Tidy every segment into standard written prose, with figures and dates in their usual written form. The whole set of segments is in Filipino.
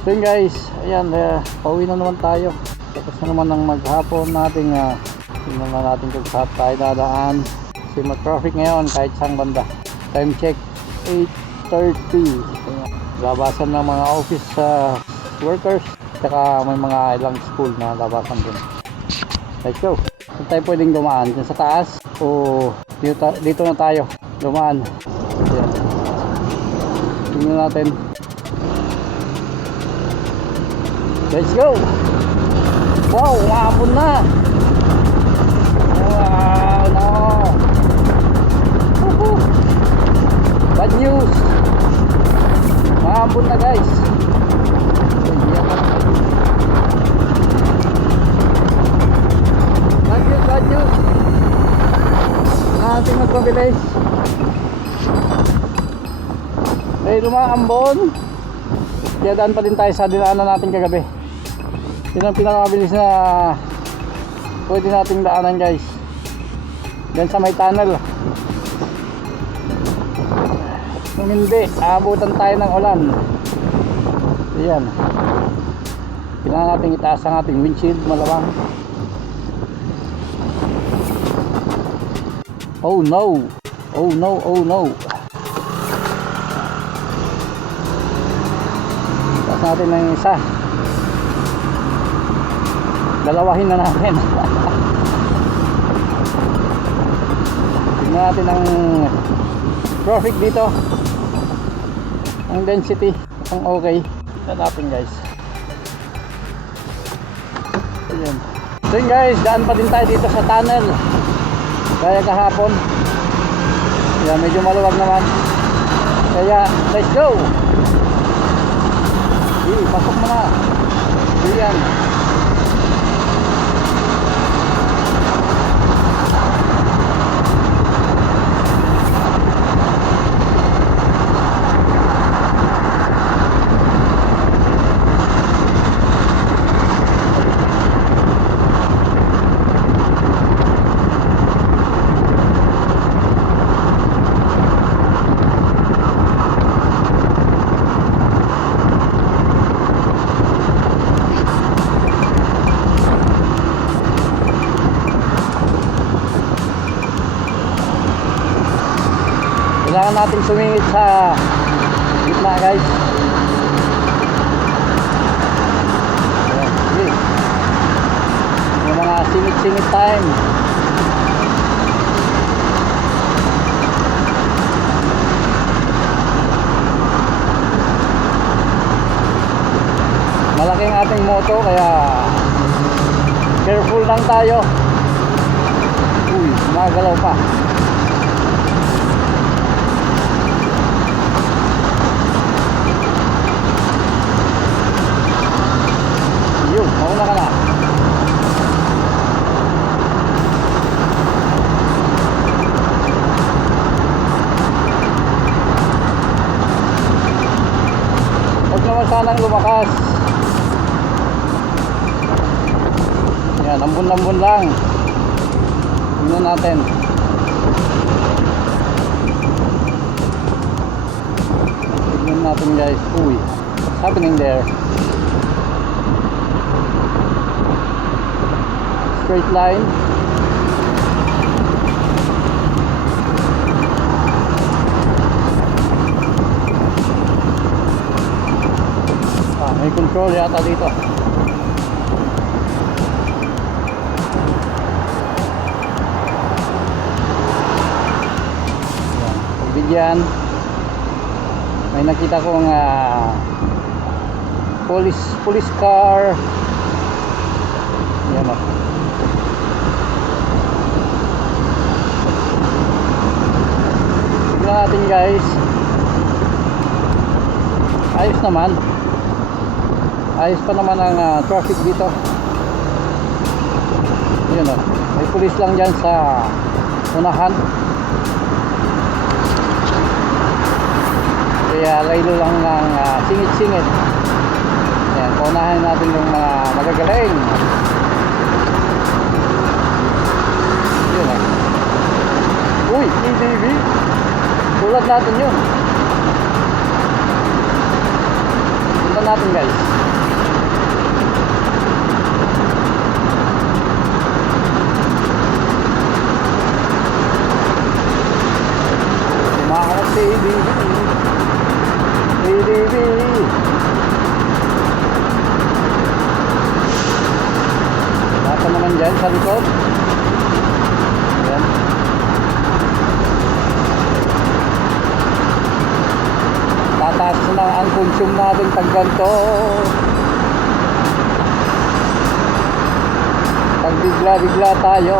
So yun guys, ayan, pauwi na naman tayo. Tapos na naman ng maghapon natin. Tingnan na natin kung saan tayo dadaan. Kasi traffic ngayon kahit saan banda. Time check 8:30. Labasan ng mga office workers. Tsaka may mga ilang school na labasan din. Let's go. Saan tayo pwedeng dumaan? Diyan sa taas o dito na tayo dumaan? Ayan. Tingnan natin. Let's go! Wow, umahapon na! Wow, no! Woohoo! Bad news! Umahapon na guys! Bad news! Natin magpabilis. Dahil lumaambon, kaya daan pa din tayo sa dinaanan natin kagabi. Yun ang pinakamabilis na pwede nating daanan guys. Diyan sa may tunnel. Kung hindi, aabutan tayo ng ulan. Ayan. Kailangan natin itaas ang ating windshield malamang. Oh no! Oh no! Oh no! Taas natin ng isa. Dalawahin na natin. Tingnan natin ang traffic dito, ang density, ang okay. Tingnan natin guys. Ayan. So yun guys, daan pa din tayo dito sa tunnel kaya kahapon. Kaya medyo maluwag naman. Kaya let's go. Pasok mo na. Ayan. Kailangan natin sumingit sa gitna guys. Okay. Yung mga singit-singit time. Malaking ating moto kaya careful lang tayo. Uy, magalaw pa. Mauna ka na. Huwag naman sanang lumakas. Yan, ambon-ambon lang. Tingnan natin. Tingnan natin guys. Uy, what's happening there? Straight line. May control yata dito. Pagbigyan. May nakita kong police car. Yan o. Tignan natin guys. Ayos naman. Ayos pa naman ang traffic dito. Yun o. May police lang dyan sa unahan. Kaya laylo lang ng singit-singit. Yan, paunahan natin yung mga magagaling. Yun o. Uy, EDV. Tulad natin yun. Punta natin guys. Sumakas si ADB. Nasa naman dyan sa likod. Ayan. Tataas na ang consume natin pag ganito. Pag bigla tayo.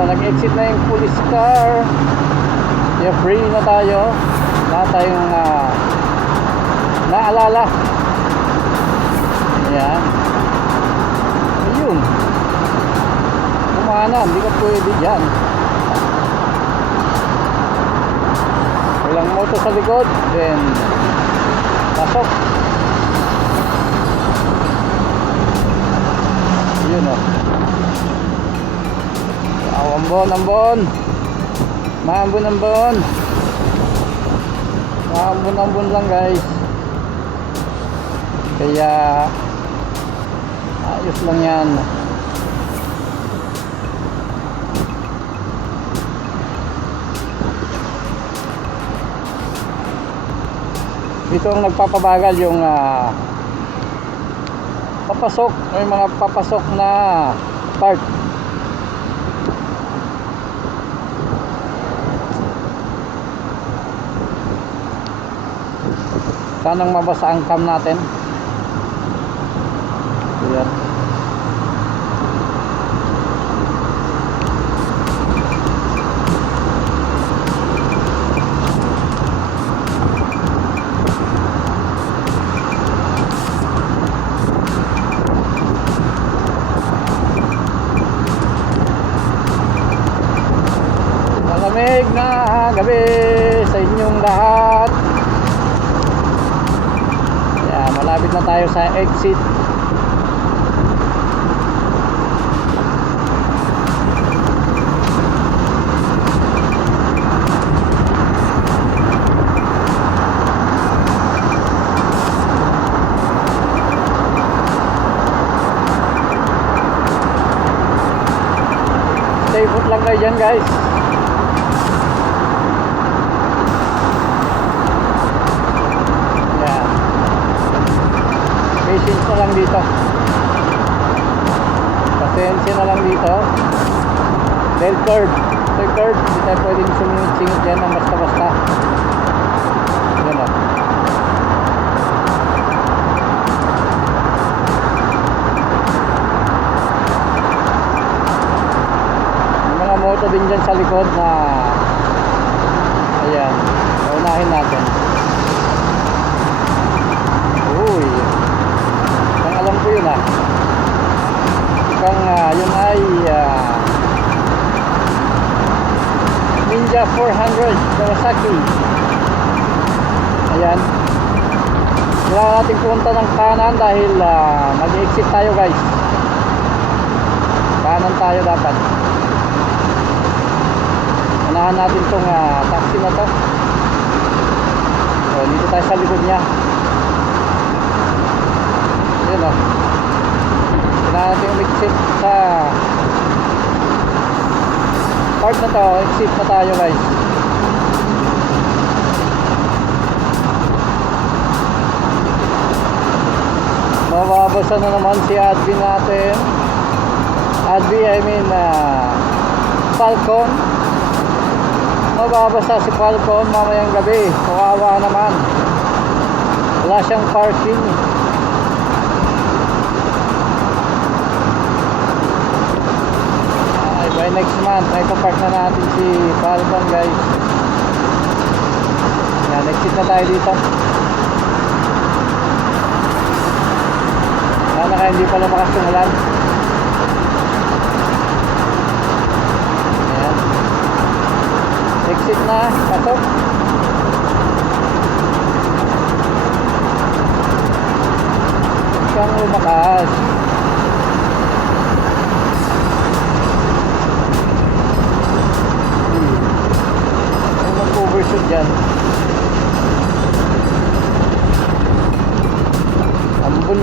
Nag-exit na yung police car. Yeah, free na tayo. Wala tayong naalala. Ayan. Ayun. Kumana, hindi ka pwede dyan. Walang moto sa likod. Then pasok. Ayun o. Ambon. Maambon. Maambon lang guys. Kaya ayos lang yan. Ito ang nagpapabagal yung papasok. May mga papasok na part. Sanang mabasa ang cam natin. Ayan. Malamig na gabi sa inyong lahat. Malapit na tayo sa exit. Stay put lang kayo dyan guys. Patience na lang dito. Pasensya na lang dito. Dahil curve. Ito yung curve. Hindi tayo pwedeng sumingit-singit dyan ng basta-basta. Yan o. May mga moto din dyan sa likod na ayan. Paunahin natin. Uy. Alam ko yun yun ay Ninja 400 Kawasaki. Ayan. Kailangan natin punta ng kanan dahil mag-exit tayo guys. Kanan tayo dapat. Unahan natin tong taxi na to. So, dito tayo sa likod niya. Yun o. Kailangan natin exit sa part na to. Exit na tayo guys. Mababasa na naman si Adby natin. Adby, I mean Falcon. Mababasa si Falcon mamayang gabi. Kawawa naman. Wala siyang parking. By next month ay papark na natin si Falcon guys. Yan, exit na tayo dito. Sana kaya hindi pala makasumulan. Ayan. Exit na, pasok.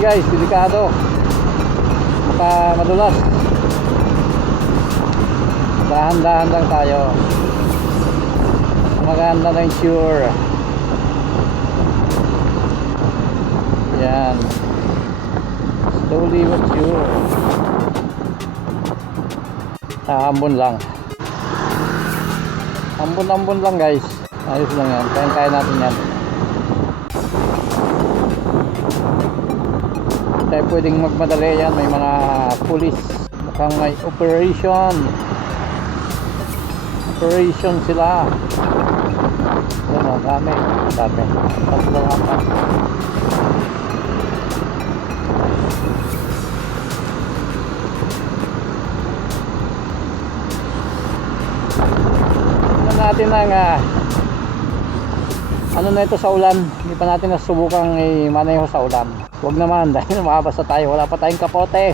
guys, delikado. Baka madulas. Dahan-dahan lang tayo. Maganda na yung sure. Yan. Slowly but sure. Ambon lang. Ambon lang guys. Ayos lang yan. Kaya natin yan. Tayo pwedeng magmadali yan. May mga police. Mukhang may operation sila. Yan o, dami. Tatlo nga pa. Natin ang ano na ito sa ulan. Hindi pa natin nasubukang maneho sa ulan. Huwag naman dahil makabasa tayo, wala pa tayong kapote.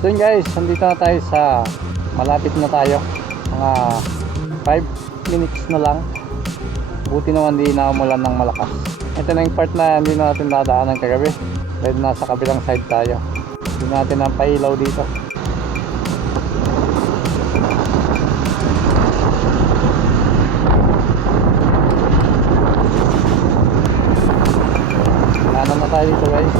So yun guys, nandito na tayo sa malapit na tayo, mga 5 minutes na lang. Buti naman di na umulan ng malakas. Ito na yung part na hindi na natin dadaanan kagabi dahil nasa kabilang side tayo. Hindi natin ang pailaw dito. Kanan na tayo dito guys.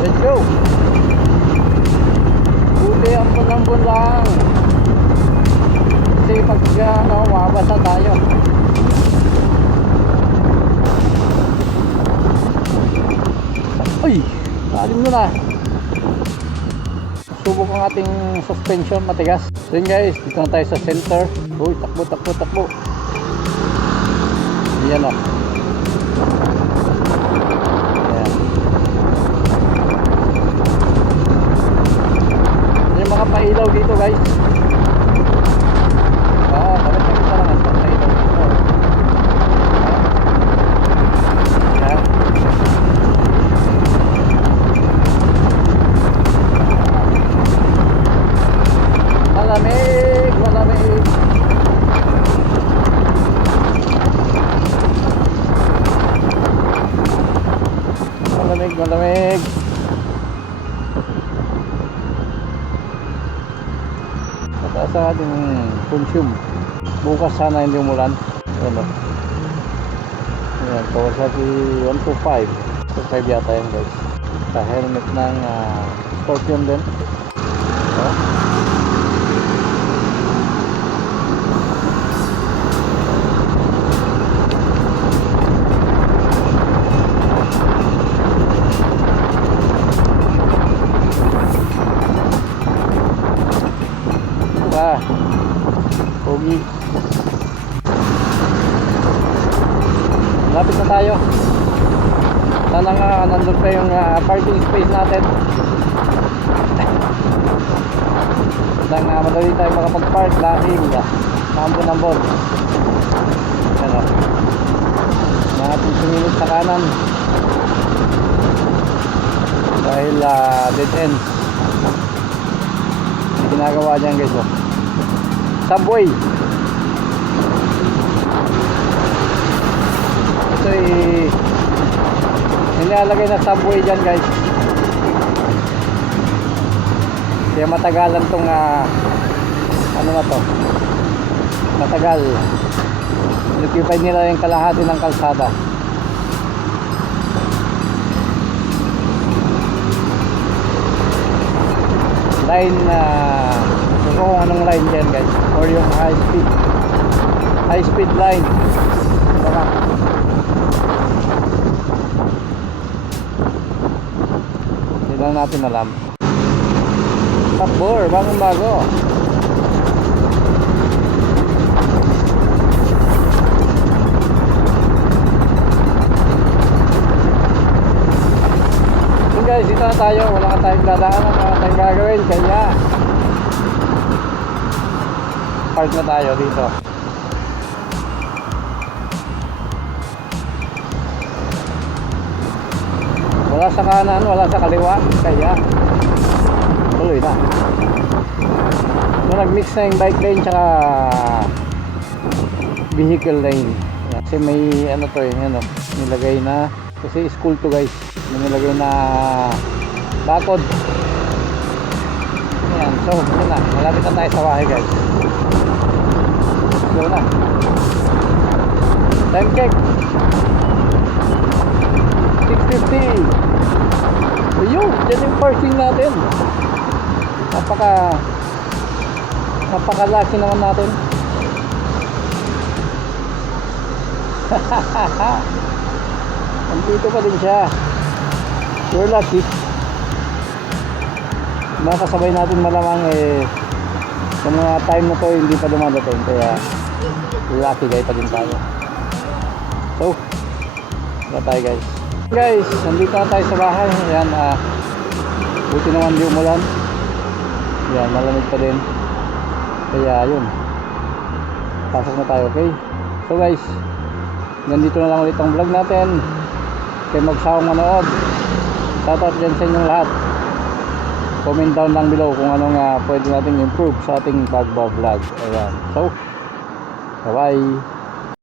Let's go! Buti ambon lang. Kasi pag mabasa tayo. Uy! Lalim na. Subok ang ating suspension, matigas. So yun guys, dito na tayo sa center. Uy, takbo. Yan o. Mga pailaw dito guys. Oo, bakit yung isa lang ang pailaw dito. Yan. Malamig. Mataas ang ating consume. Bukas sana hindi umulan. Ano? Ayan, Kawasaki 125. 125 yata yan guys. Sa helmet ng Scorpion din. Pogi. Lapit na tayo. Sana nga nandun pa yung parking space natin. Sana madali tayo makapag-park dahil nambon. Ano? Natin sumilip sa kanan dahil dead end. Ginagawa niyan guys oh. Subway. Ito nilalagay na subway dyan guys. Kaya matagalan tong ano na to, matagal. Occupy nila yung kalahati ng kalsada. Line kung anong line dyan guys, or yung high speed line. Baka hindi lang natin alam. Tapor, bagong bago. nandito na tayo, wala ka tayong dadaanan, wala tayong gagawin, kaya park na tayo dito. Wala sa kanan, wala sa kaliwa, kaya tuloy na. So, nag-mix na yung bike lane tsaka vehicle lane. Kasi may ano to eh, ano, nilagay na, kasi school to guys, may nilagay na bakod. Ayan, so yun na, malapit na tayo sa bahay guys. So na, time check 6:50. So yun, dyan yung parking natin. Napaka-lucky naman natin. Nandito pa din siya. We're lucky. Makasabay natin malamang eh sa mga time na to hindi pa dumadating, kaya lucky guys pa din tayo. So wala tayo guys, nandito na tayo sa bahay. Ayan, buti naman di umulan. Ayan, malamig pa din, kaya yun, pasok na tayo. Okay, so guys, nandito na lang ulit ang vlog natin. Kaya magsawang manood, shoutout dyan sa inyong lahat. Comment down lang below kung anong pwede nating improve sa ating pagbablog. Ayan, so bye bye.